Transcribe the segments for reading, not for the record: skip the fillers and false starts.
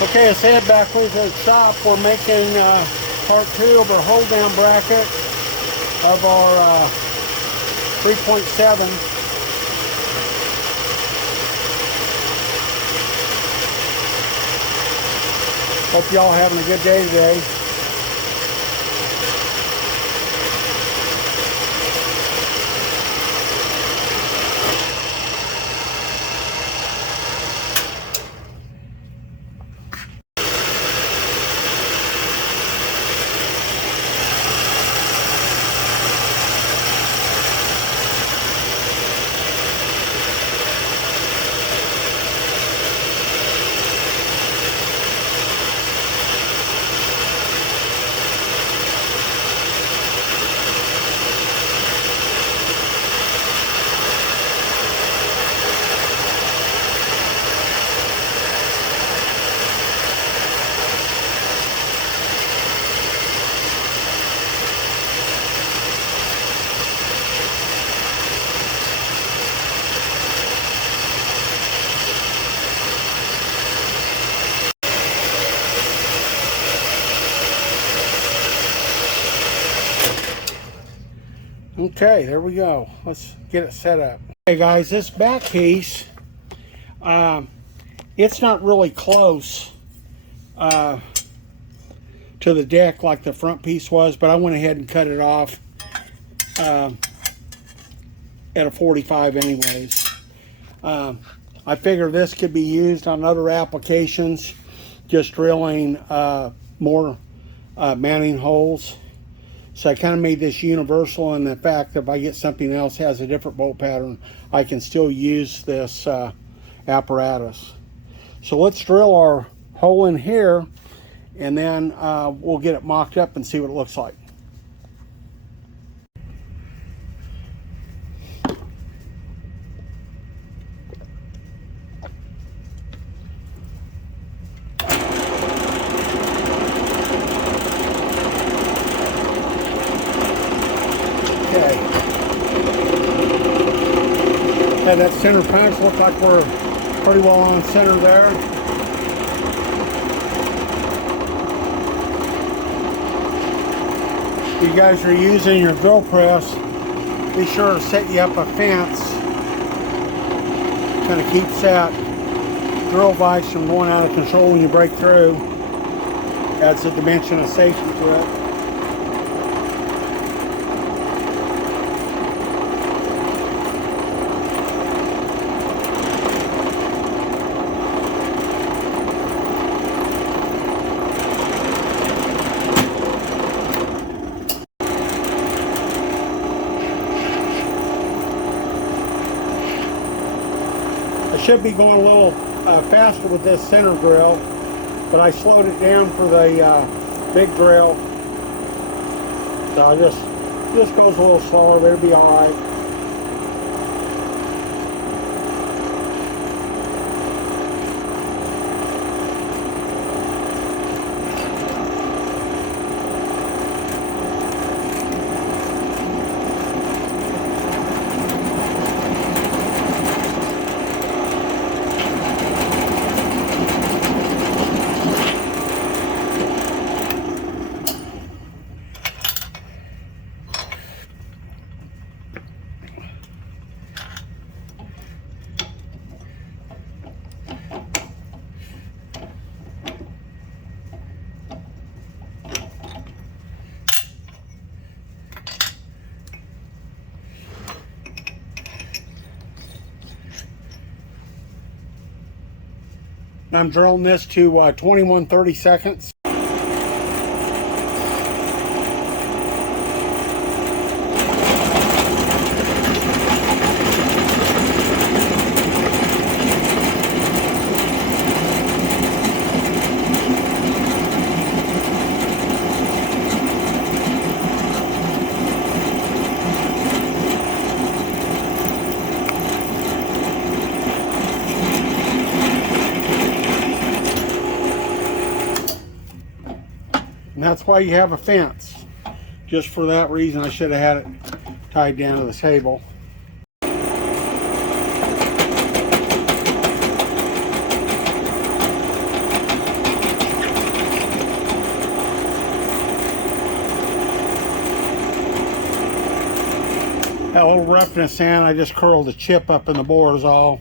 Okay, let's head back over to the shop. We're making part 2 of our hold down bracket of our 3.7. Hope y'all having a good day today. Okay, there we go. Let's get it set up. Okay guys, this back piece, it's not really close to the deck like the front piece was, but I went ahead and cut it off at a 45 anyways. I figure this could be used on other applications, just drilling more mounting holes. So I kind of made this universal in the fact that if I get something else that has a different bolt pattern, I can still use this apparatus. So let's drill our hole in here, and then we'll get it mocked up and see what it looks like. Okay. And that center punch looks like we're pretty well on center there. If you guys are using your drill press, be sure to set you up a fence. Kind of keeps that drill vise from going out of control when you break through. Adds a dimension of safety to it. Should be going a little faster with this center drill, but I slowed it down for the big drill, so I just goes a little slower, but it'll be all right. I'm drilling this to 21-30 seconds. And that's why you have a fence. Just for that reason, I should have had it tied down to the table. Got a little roughness in. I just curled a chip up in the bore is all.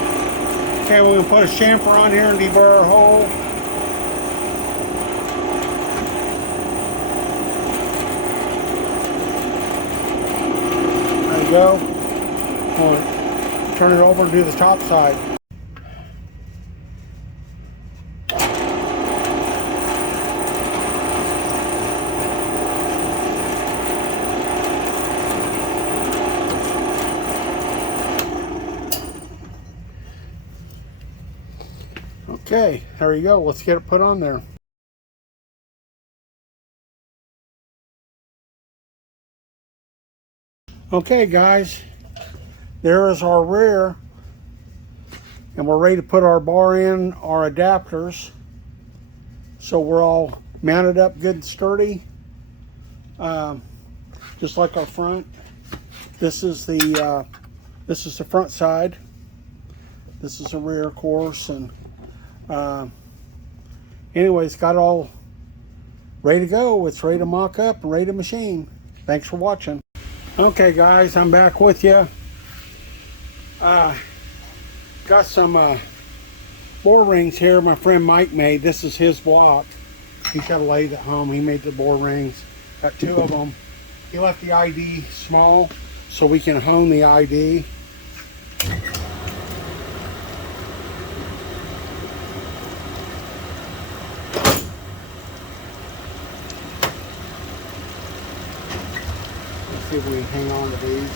Okay, we're going to put a chamfer on here and deburr our hole. There you go. We'll turn it over and do the top side. Okay, there you go. Let's get it put on there. Okay, guys, there is our rear, and we're ready to put our bar in, our adapters. So we're all mounted up good and sturdy, just like our front. This is the front side. This is the rear, of course, and anyways, got it all ready to go. It's ready to mock up and ready to machine. Thanks for watching. Okay, guys, I'm back with you. Got some bore rings here my friend Mike made. This is his block. He's got a lathe at home. He made the bore rings. Got 2 of them. He left the ID small so we can hone the ID. See if we can hang on to these.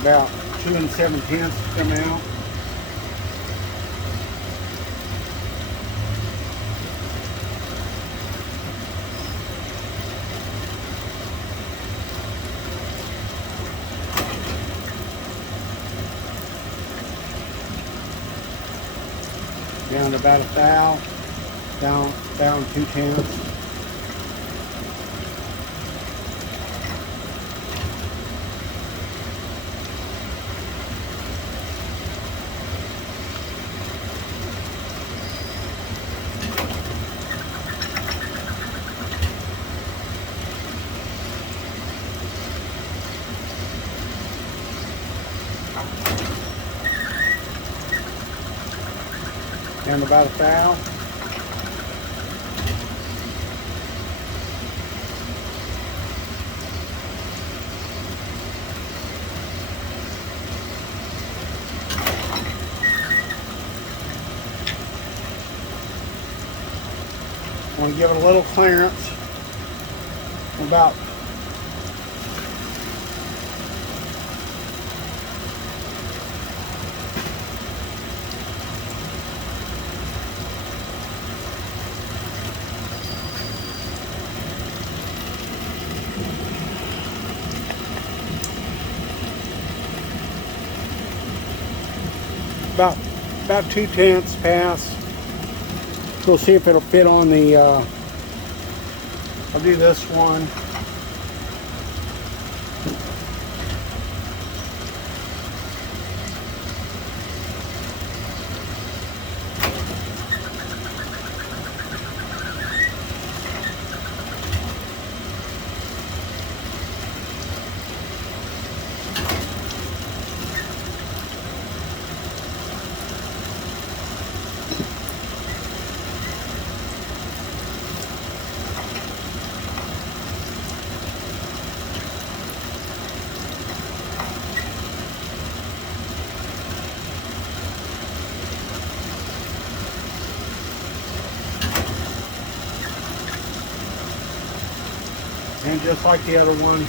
About 2 7/10 to come out. Down to about 1 thou, down 2/10. And about 1 thou. I'm going to give it a little clearance. About about 2/10 pass. We'll see if it'll fit on the I'll do this one. And just like the other one,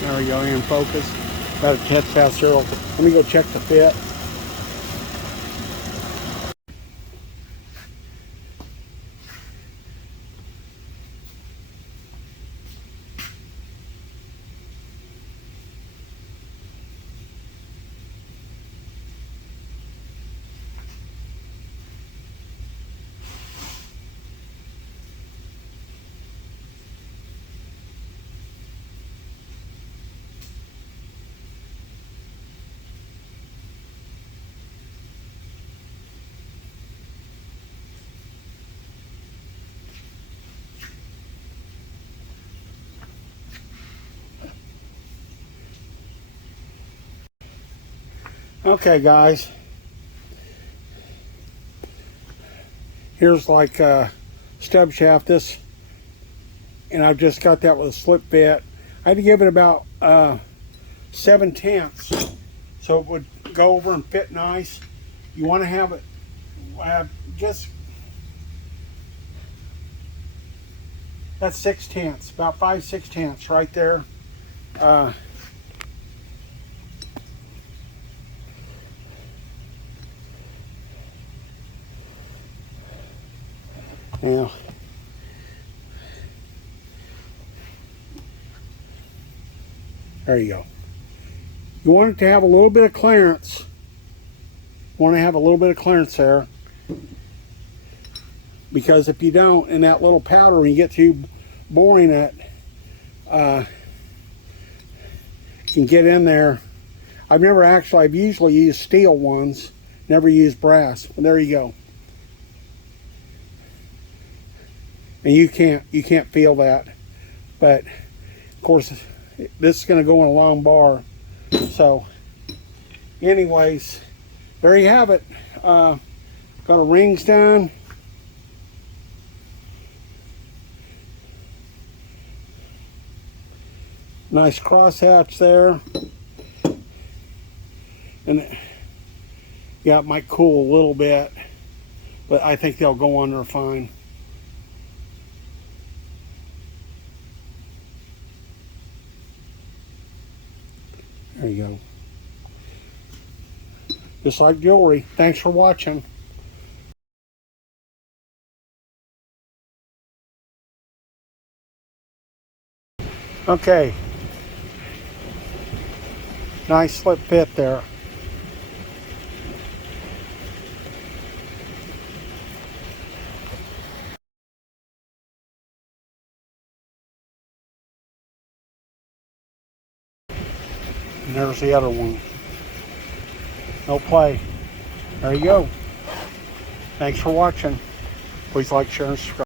there we go, in focus. About a 10th past 0. Let me go check the fit. Okay, guys. Here's like a stub shaft. This, and I've just got that with a slip fit. I had to give it about 7/10, so it would go over and fit nice. You want to have it just, that's 6/10, about 5/6 right there. Now, there you go. You want it to have a little bit of clearance. You want to have a little bit of clearance there. Because if you don't, in that little powder, when you get through boring it, can get in there. I've usually used steel ones, never used brass. Well, there you go. And you can't feel that. But of course, this is going to go in a long bar. So anyways, there you have it. Got our rings done. Nice crosshatch there. And yeah, it might cool a little bit, but I think they'll go on there fine. There you go. Just like jewelry. Thanks for watching. Okay. Nice slip fit there. And there's the other one. No play. There you go. Thanks for watching. Please like, share, and subscribe.